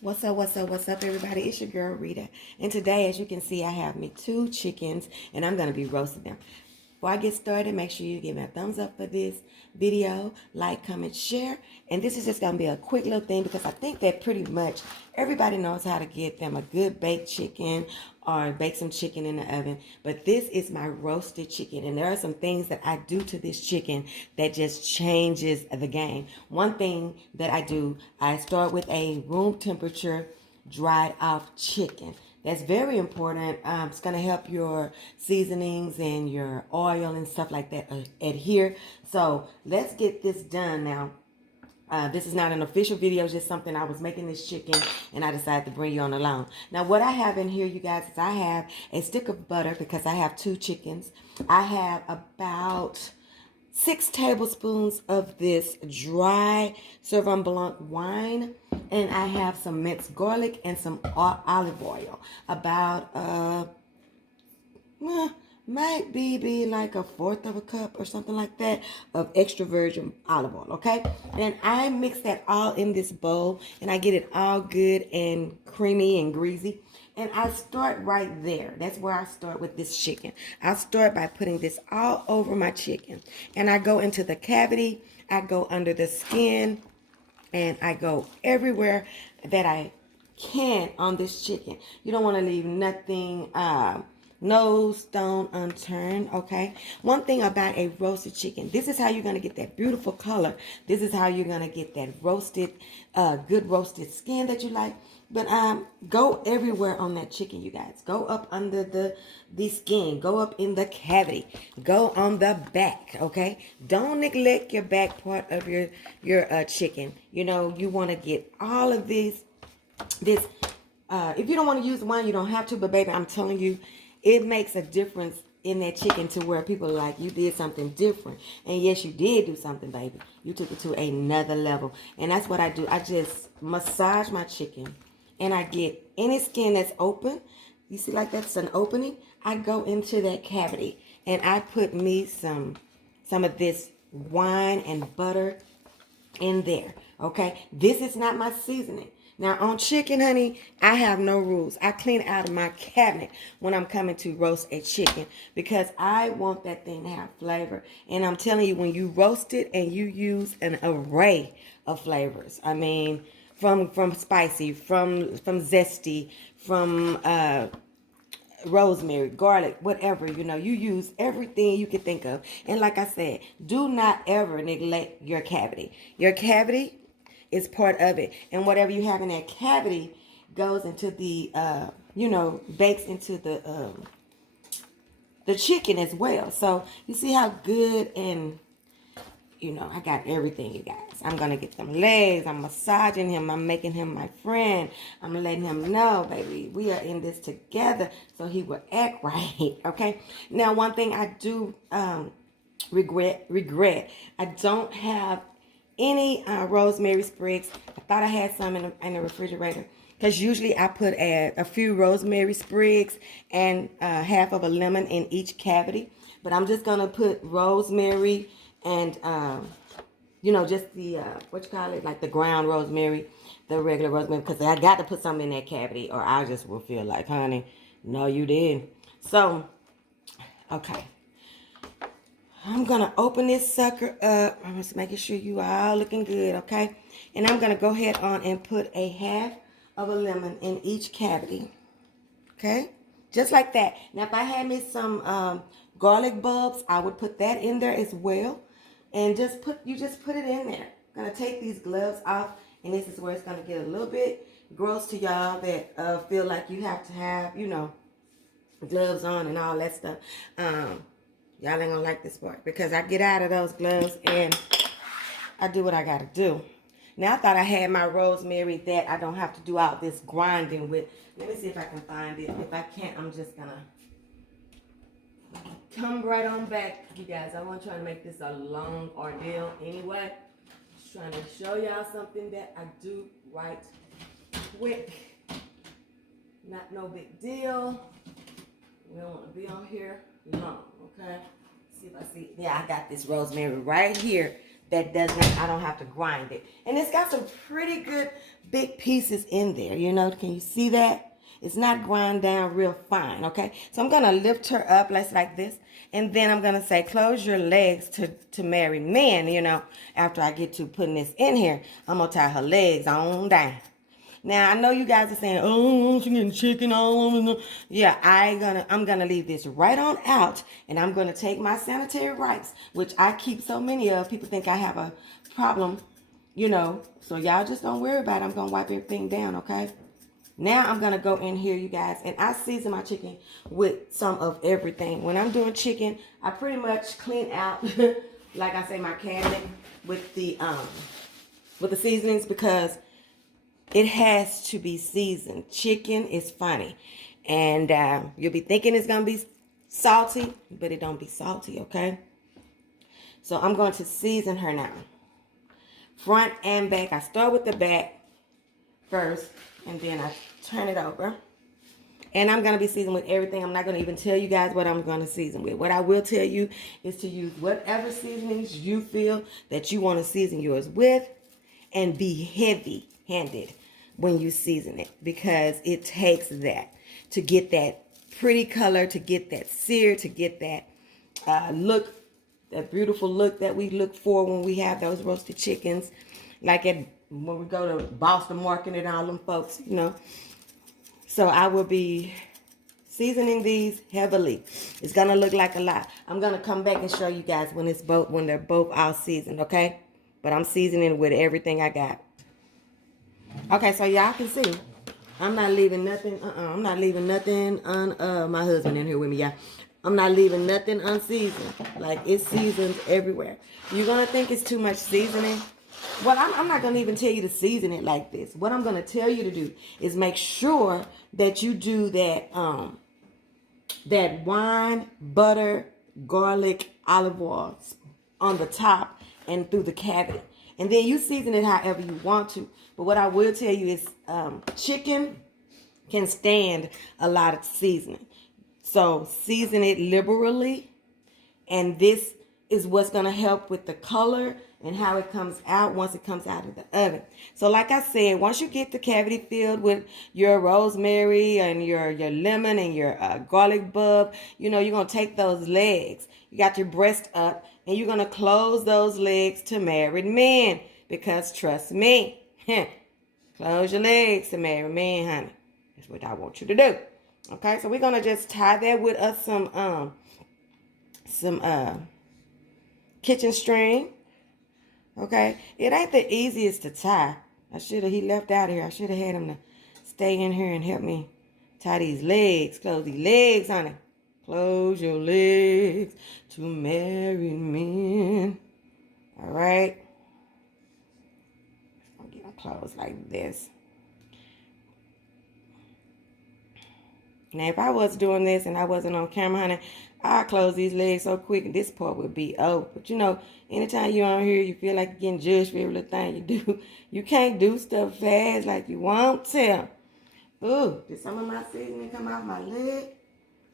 What's up, everybody? It's your girl, Rita. And today, as you can see, I have me 2 chickens, and I'm going to be roasting them. Before I get started, make sure you give me a thumbs up for this video, like, comment, share. And this is just going to be a quick little thing because I think that pretty much everybody knows how to get them a good baked chicken or bake some chicken in the oven. But this is my roasted chicken, and there are some things that I do to this chicken that just changes the game. One thing that I do, I start with a room temperature dried off chicken. That's very important. It's going to help your seasonings and your oil and stuff like that adhere. So let's get this done now. This is not an official video, just something I was making this chicken and I decided to bring you on along. Now what I have in here, you guys, is I have a stick of butter because I have 2 chickens. I have about 6 tablespoons of this dry Sauvignon Blanc wine, and I have some minced garlic and some olive oil. About might be like a fourth of a cup or something like that of extra virgin olive oil. Okay, and I mix that all in this bowl, and I get it all good and creamy and greasy. And I start right there. That's where I start with this chicken. I start by putting this all over my chicken. And I go into the cavity. I go under the skin. And I go everywhere that I can on this chicken. You don't want to leave nothing, no stone unturned, okay? One thing about a roasted chicken, this is how you're going to get that beautiful color. This is how you're going to get that roasted, good roasted skin that you like. But go everywhere on that chicken, you guys. Go up under the skin. Go up in the cavity. Go on the back, okay? Don't neglect your back part of your chicken. You know, you want to get all of this. If you don't want to use one, you don't have to. But baby, I'm telling you, it makes a difference in that chicken to where people are like, you did something different. And yes, you did do something, baby. You took it to another level. And that's what I do. I just massage my chicken. And I get any skin that's open. You see like that's an opening? I go into that cavity. And I put me some of this wine and butter in there. Okay? This is not my seasoning. Now on chicken, honey, I have no rules. I clean out of my cabinet when I'm coming to roast a chicken because I want that thing to have flavor. And I'm telling you, when you roast it and you use an array of flavors, I mean, from spicy, from zesty, from rosemary, garlic, whatever, you know, you use everything you can think of. And like I said, do not ever neglect your cavity. Your cavity is part of it, and whatever you have in that cavity goes into the bakes into the chicken as well. So you see how good, and I got everything, you guys. I'm going to get them legs. I'm massaging him. I'm making him my friend. I'm letting him know, baby, we are in this together so he will act right, okay? Now, one thing I do regret. I don't have any rosemary sprigs. I thought I had some in the refrigerator. Because usually I put a few rosemary sprigs and half of a lemon in each cavity. But I'm just going to put rosemary and just the like the ground rosemary, the regular rosemary, because I got to put something in that cavity or I just will feel like, honey, no you did. So okay, I'm gonna open this sucker up. I'm just making sure you all looking good, okay? And I'm gonna go ahead on and put a half of a lemon in each cavity, okay? Just like that. Now if I had me some garlic bulbs, I would put that in there as well. And just put it in there. I'm gonna take these gloves off, and this is where it's gonna get a little bit gross to y'all that feel like you have to have, gloves on and all that stuff. Y'all ain't gonna like this part because I get out of those gloves and I do what I gotta do. Now I thought I had my rosemary that I don't have to do all this grinding with. Let me see if I can find it. If I can't, I'm just gonna come right on back, you guys. I want to try to make this a long ordeal anyway. Just trying to show y'all something that I do right quick. Not no big deal. We don't want to be on here long, okay? See if I see. Yeah, I got this rosemary right here that doesn't, I don't have to grind it. And it's got some pretty good big pieces in there, you know. Can you see that? It's not ground down real fine, okay? So I'm going to lift her up like this. And then I'm going to say, close your legs to married men, you know. After I get to putting this in here, I'm going to tie her legs on down. Now, I know you guys are saying, oh, she's getting chicken all over. Yeah, I'm gonna leave this right on out, and I'm gonna take my sanitary wipes, which I keep so many of. People think I have a problem, you know. So y'all just don't worry about it. I'm gonna wipe everything down, okay? Now I'm gonna go in here, you guys, and I season my chicken with some of everything. When I'm doing chicken, I pretty much clean out, like I say, my cabinet with the seasonings, because it has to be seasoned. Chicken is funny. And you'll be thinking it's going to be salty, but it don't be salty, okay? So I'm going to season her now. Front and back. I start with the back first, and then I turn it over. And I'm going to be seasoning with everything. I'm not going to even tell you guys what I'm going to season with. What I will tell you is to use whatever seasonings you feel that you want to season yours with, and be heavy-handed when you season it, because it takes that to get that pretty color, to get that sear, to get that look, that beautiful look that we look for when we have those roasted chickens, like when we go to Boston Market and all them folks, you know. So I will be seasoning these heavily. It's gonna look like a lot. I'm gonna come back and show you guys when they're both all seasoned, okay? But I'm seasoning with everything I got. Okay, so y'all can see, I'm not leaving nothing. I'm not leaving nothing my husband in here with me, y'all. I'm not leaving nothing unseasoned. Like, it's seasoned everywhere. You're gonna think it's too much seasoning. Well, I'm not gonna even tell you to season it like this. What I'm gonna tell you to do is make sure that you do that that wine, butter, garlic, olive oil on the top and through the cavity. And then you season it however you want to. But what I will tell you is chicken can stand a lot of seasoning. So season it liberally. And this is what's going to help with the color and how it comes out once it comes out of the oven. So like I said, once you get the cavity filled with your rosemary and your lemon and your garlic bulb, you know, you're going to take those legs. You got your breast up, and you're going to close those legs to married men. Because trust me, close your legs to married men, honey. That's what I want you to do. Okay, so we're going to just tie that with us some kitchen string. Okay, it ain't the easiest to tie. He left out here. I should have had him to stay in here and help me tie these legs. Close these legs, honey. Close your legs to married men. All right. I'll get them closed like this. Now, if I was doing this and I wasn't on camera, honey, I'd close these legs so quick and this part would be over. But, you know, anytime you're on here, you feel like you're getting judged for every little thing you do. You can't do stuff fast like you want to. Ooh, did some of my seasoning come off my leg?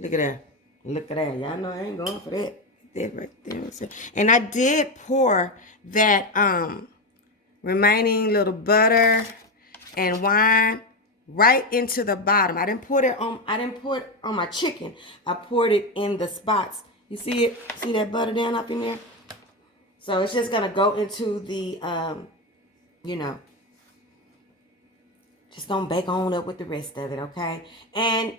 Look at that. Look at that. Y'all know I ain't going for that. That right there. And I did pour that remaining little butter and wine right into the bottom. I didn't put it on my chicken. I poured it in the spots. You see it? See that butter down up in there? So it's just gonna go into the you know, just gonna bake on up with the rest of it, okay? And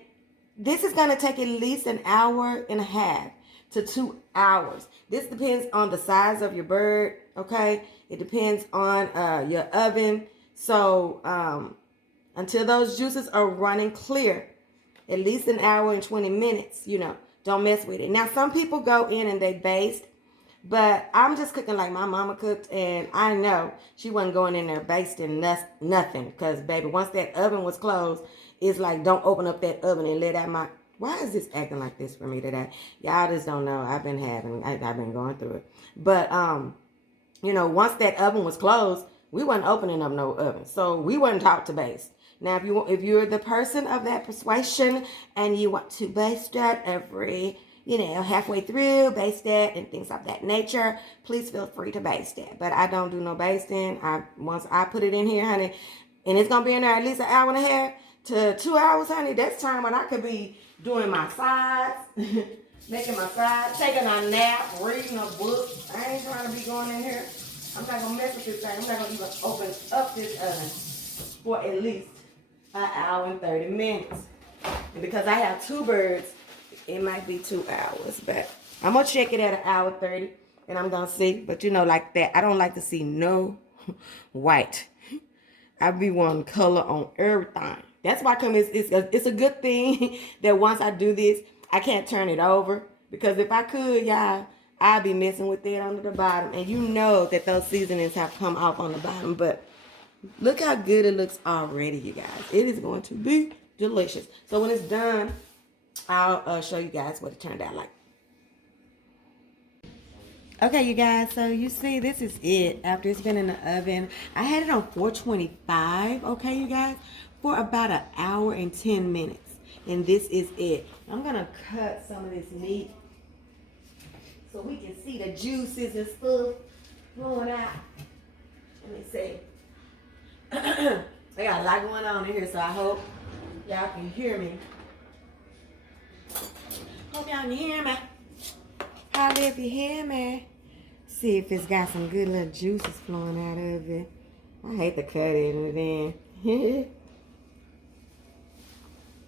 this is gonna take at least an hour and a half to 2 hours. This depends on the size of your bird, okay? It depends on your oven. So until those juices are running clear, at least an hour and 20 minutes, you know, don't mess with it. Now, some people go in and they baste, but I'm just cooking like my mama cooked, and I know she wasn't going in there basting nothing, because, baby, once that oven was closed, it's like, don't open up that oven and let out my... Why is this acting like this for me today? Y'all just don't know. I've been going through it. But, you know, once that oven was closed, we wasn't opening up no oven. So we wasn't taught to baste. Now, if you're the person of that persuasion and you want to baste that every you know, halfway through, baste that and things of that nature, please feel free to baste that. But I don't do no basting. Once I put it in here, honey, and it's gonna be in there at least an hour and a half to 2 hours, honey. That's time when I could be doing my sides, making my sides, taking a nap, reading a book. I ain't trying to be going in here. I'm not gonna mess with this thing. I'm not gonna even open up this oven for at least an hour and 30 minutes. And because I have two birds, it might be 2 hours, but I'm gonna check it at an hour 30 and I'm gonna see. But you know, like that, I don't like to see no white. I be wanting color on everything. That's why it's a good thing that once I do this, I can't turn it over. Because if I could, y'all, I'd be messing with it under the bottom. And you know that those seasonings have come off on the bottom. But look how good it looks already, you guys. It is going to be delicious. So when it's done, I'll show you guys what it turned out like. Okay, you guys, so you see this is it after it's been in the oven. I had it on 425, okay, you guys, for about an hour and 10 minutes. And this is it. I'm going to cut some of this meat so we can see the juices and stuff flowing out. Let me see. I got a lot going on in here, so I hope y'all can hear me. Hope y'all can hear me. Holla if you hear me. See if it's got some good little juices flowing out of it. I hate to cut it and then.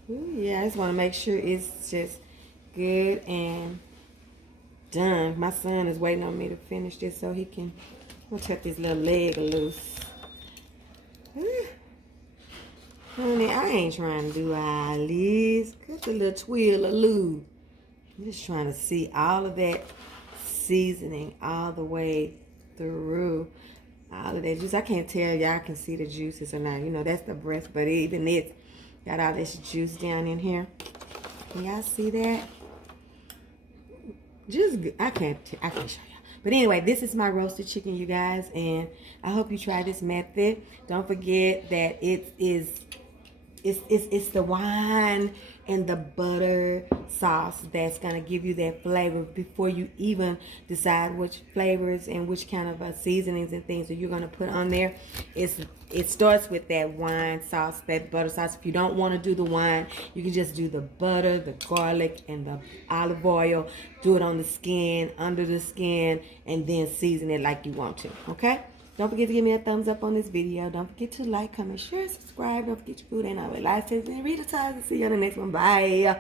Ooh, yeah, I just want to make sure it's just good and done. My son is waiting on me to finish this so he can. I'm gonna cut this little leg loose. Ooh. Honey, I ain't trying to do all this. Cut the little twirl of lube. I'm just trying to see all of that seasoning all the way through. All of that juice. I can't tell y'all can see the juices or not. You know, that's the breast, but even it's got all this juice down in here. Can y'all see that? Just, I can't show y'all. But anyway, this is my roasted chicken, you guys, and I hope you try this method. Don't forget that it's the wine and the butter sauce that's gonna give you that flavor before you even decide which flavors and which kind of seasonings and things that you're gonna put on there. It starts with that wine sauce, that butter sauce. If you don't want to do the wine, you can just do the butter, the garlic, and the olive oil. Do it on the skin, under the skin, and then season it like you want to. Okay? Don't forget to give me a thumbs up on this video. Don't forget to like, comment, share, subscribe. Don't forget your food and our life tasting and Rita ties. See you on the next one. Bye.